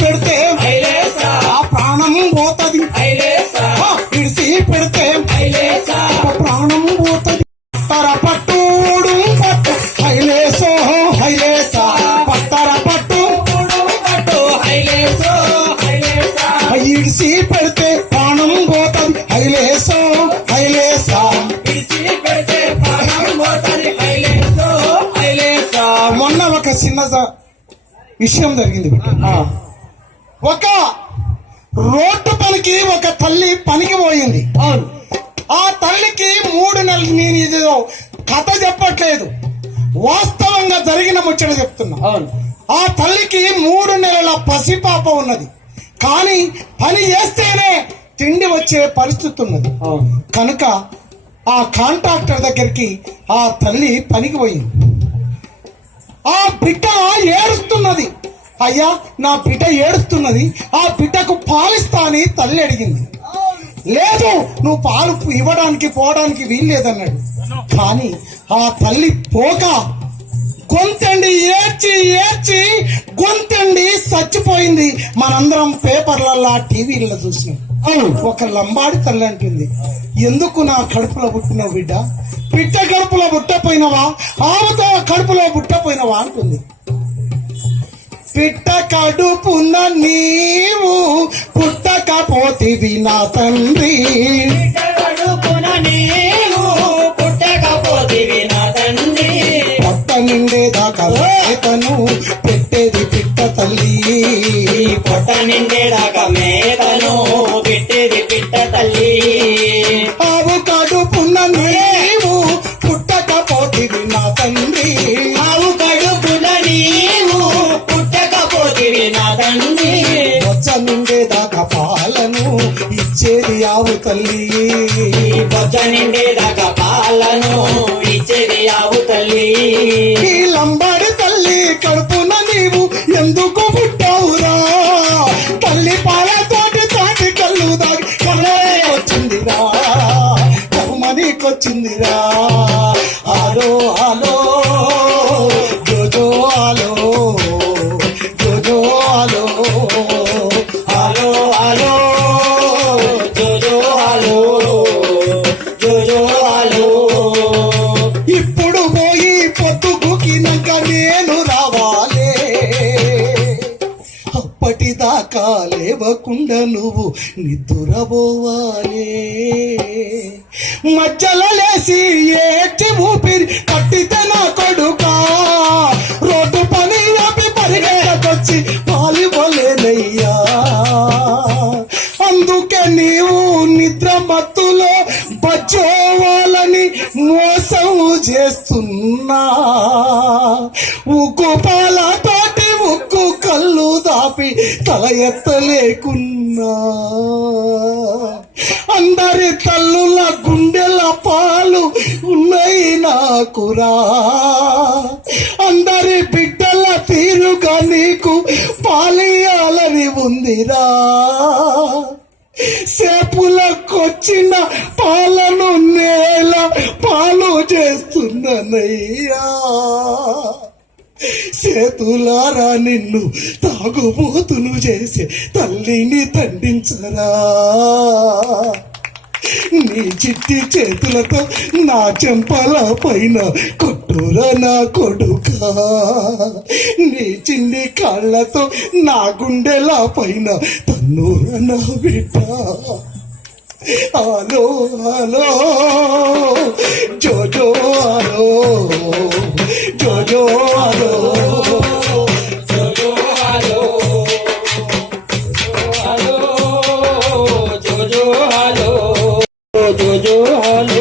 పెడితే ఆ ప్రాణం పోతది, ఇడిసి పెడితే ప్రాణం పోతది. పత్తర పట్టుడు పట్టు హైలేసో హైలేసా, పత్తర పట్టు ఇడిసి పెడితే ప్రాణం పోతది హైలేసో హైలేసా. మొన్న ఒక చిన్న విషయం జరిగింది. ఒక రోడ్డు పనికి ఒక తల్లి పనికి పోయింది. ఆ తల్లికి 3 నెలలు, నేను ఇది కథ చెప్పట్లేదు, వాస్తవంగా జరిగిన ముచ్చట చెప్తున్నా. ఆ తల్లికి 3 నెలల పసిపాప ఉన్నది. కానీ పని చేస్తేనే తిండి వచ్చే పరిస్థితి ఉన్నది. కనుక ఆ కాంట్రాక్టర్ దగ్గరికి ఆ తల్లి పనికి పోయింది. ఆ బిడ్డ ఏడుస్తున్నది. అయ్యా, నా బిడ్డ ఏడుస్తున్నది, ఆ బిడ్డకు పాలిస్తా అని తల్లి అడిగింది. లేదు, నువ్వు పాలు ఇవ్వడానికి పోవడానికి వీల్లేదన్నాడు. కానీ ఆ తల్లి పోక గొంతండి ఏడ్చి ఏడ్చి గొంతండి చచ్చిపోయింది. మనందరం పేపర్లలో టీవీలలో చూసినాం. ఒక లంబాడి తల్లి అంటుంది, ఎందుకు నా కడుపులో పుట్టినవు బిడ్డ, బిడ్డ కడుపులో పుట్టపోయినవా, ఆమెతో కడుపులో పుట్టపోయినవా అంటుంది. పిట్ట కడుపున నీవు పుట్టకపోతివి నా తండ్రి, పొట్ట నిండేదాకా మేతను పెట్టేది పిట్ట తల్లి, పొట్ట నిండేదాకా మేతను పెట్టేది పిట్ట తల్లి. ఆవు కడుపున నీవు పుట్టకపోతివి నా తండ్రి, ఆవు కడుపున నీవు పుట్టకపోతివి నా తండ్రి. బొజ్జ నిండేదాకా పాలను ఇచ్చేది ఆవు తల్లి, బొజ్జ నిండేదాకా పాలను ఇచ్చేది ఆవు తల్లి. ఈ లంబాడి తల్లి కడుపున నీవు ఎందుకు పుట్టావురా, తల్లి పాలతోటి తాటి కళ్ళు దాగి వచ్చిందిరా, కమ్మనీకొచ్చిందిరా. ఆలో ఆలో జోజో ఆలో, జోజో ఆలో, ఆలో ఆలో జోజో ఆలో, జోజో ఆలో. ఇప్పుడు పోయి పొద్దుగుకినాక నేను రావాలే, అప్పటిదాకా లేవకుండా నువ్వు నిద్రపోవాలే. మధ్యలో లేసి ఏడ్చి ఊపిరి పట్టితే నా కొడుకా, రోడ్డు పని ఆపి పరిగెత్తకొచ్చి పాలివ్వలేనయ్యా. అందుకే నీవు నిద్ర మత్తులో బచ్చోవాలని మోసం చేస్తున్నా, ఉక్కు పాలతోటి ఉక్కు కళ్ళు దాపి తల ఎత్తలేకున్నా. అందరి తల్లుల గుండెల పాలు ఉన్నాయి నాకురా, అందరి బిడ్డల తీరుగా నీకు పాలియాలని ఉందిరా. సేపులకొచ్చిన పాలను నేల పాలు చేస్తున్నానయ్యా, చేతులారా నిన్ను తాగుబోతులు చేసే తల్లిని దండించరా. నీ చిట్టి చేతులతో నా చెంపల పైన కొట్టురా నా కొడుకా, నీ చిన్ని కాళ్ళతో నా గుండెల పైన తన్నురా నా బిడ్డ. ఆలో ఆలో జోజో ఆలో, జోజో ఆలో, జోజో ఆలో, జోజో ఆలో, జోజో ఆలో.